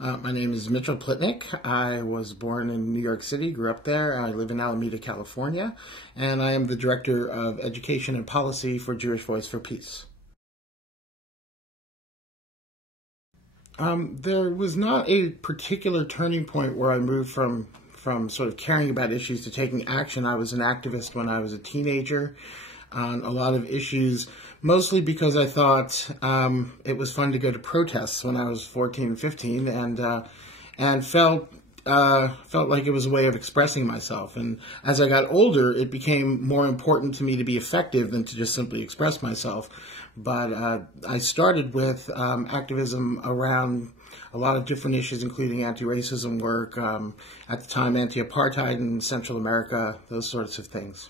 My name is Mitchel Plitnick. I was born in New York City, grew up there. I live in Alameda, California, and I am the Director of Education and Policy for Jewish Voice for Peace. There was not a particular turning point where I moved from sort of caring about issues to taking action. I was an activist when I was a teenager on a lot of issues, mostly because I thought it was fun to go to protests when I was 14 and 15, and felt like it was a way of expressing myself. And as I got older, it became more important to me to be effective than to just simply express myself. But I started with activism around a lot of different issues, including anti-racism work, at the time anti-apartheid in Central America, those sorts of things.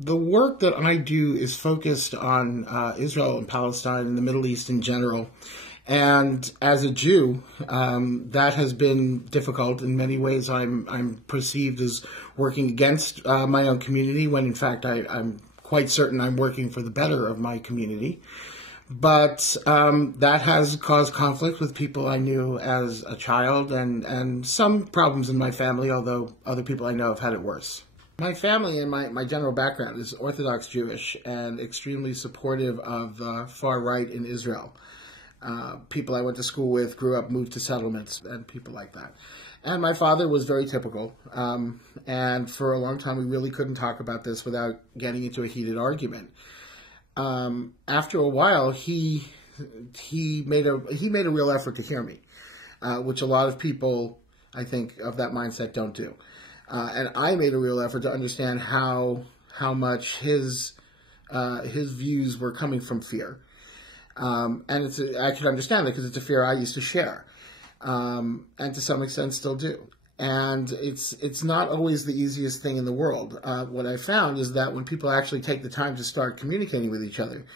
The work that I do is focused on Israel and Palestine and the Middle East in general. And as a Jew, that has been difficult. In many ways, I'm perceived as working against my own community, when in fact I'm quite certain I'm working for the better of my community. But that has caused conflict with people I knew as a child, and some problems in my family, although other people I know have had it worse. My family and my general background is Orthodox Jewish and extremely supportive of the far right in Israel. People I went to school with grew up, moved to settlements, and people like that. And my father was very typical. And for a long time, we really couldn't talk about this without getting into a heated argument. After a while, he made a real effort to hear me, which a lot of people, I think, of that mindset don't do. And I made a real effort to understand how much his views were coming from fear. And I could understand that because it's a fear I used to share, and to some extent still do. And it's not always the easiest thing in the world. What I found is that when people actually take the time to start communicating with each other,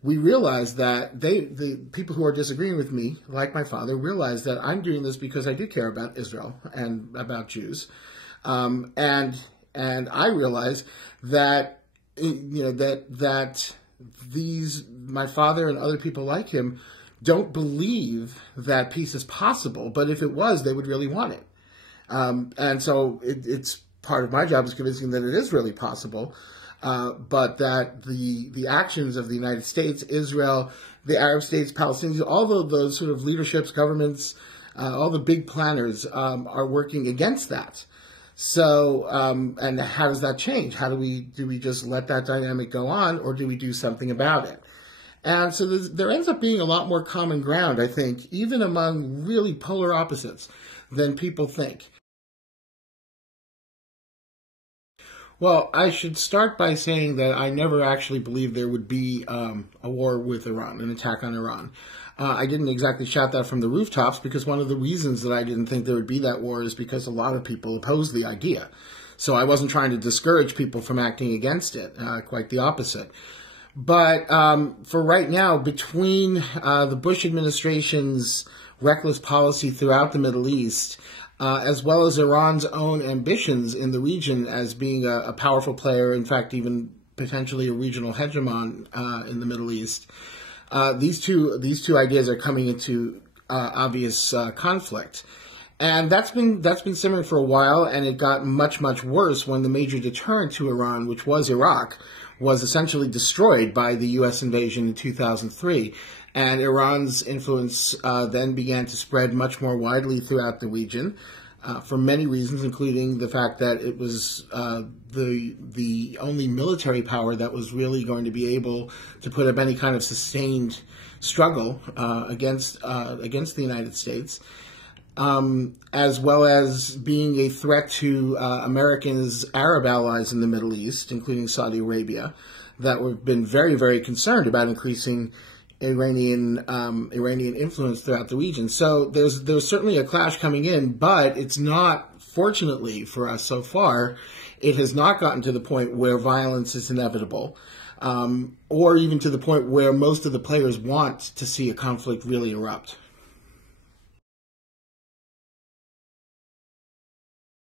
we realize that the people who are disagreeing with me, like my father, realize that I'm doing this because I do care about Israel and about Jews. And I realize that, my father and other people like him don't believe that peace is possible, but if it was, they would really want it. And so it's part of my job is convincing them that it is really possible, but that the actions of the United States, Israel, the Arab states, Palestinians, all of those sort of leaderships, governments, all the big planners are working against that. So, and how does that change? Do we just let that dynamic go on, or do we do something about it? And so there ends up being a lot more common ground, I think, even among really polar opposites than people think. Well, I should start by saying that I never actually believed there would be a war with Iran, an attack on Iran. I didn't exactly shout that from the rooftops, because one of the reasons that I didn't think there would be that war is because a lot of people opposed the idea. So I wasn't trying to discourage people from acting against it, quite the opposite. But for right now, between the Bush administration's reckless policy throughout the Middle East, as well as Iran's own ambitions in the region as being a powerful player, in fact, even potentially a regional hegemon in the Middle East, these two ideas are coming into obvious conflict. And that's been simmering for a while, and it got much, much worse when the major deterrent to Iran, which was Iraq, was essentially destroyed by the U.S. invasion in 2003. And Iran's influence then began to spread much more widely throughout the region for many reasons, including the fact that it was the only military power that was really going to be able to put up any kind of sustained struggle against the United States, as well as being a threat to Americans' Arab allies in the Middle East, including Saudi Arabia, that have been very, very concerned about increasing Iranian influence throughout the region. So there's certainly a clash coming in, but it's not, fortunately for us so far, it has not gotten to the point where violence is inevitable, or even to the point where most of the players want to see a conflict really erupt.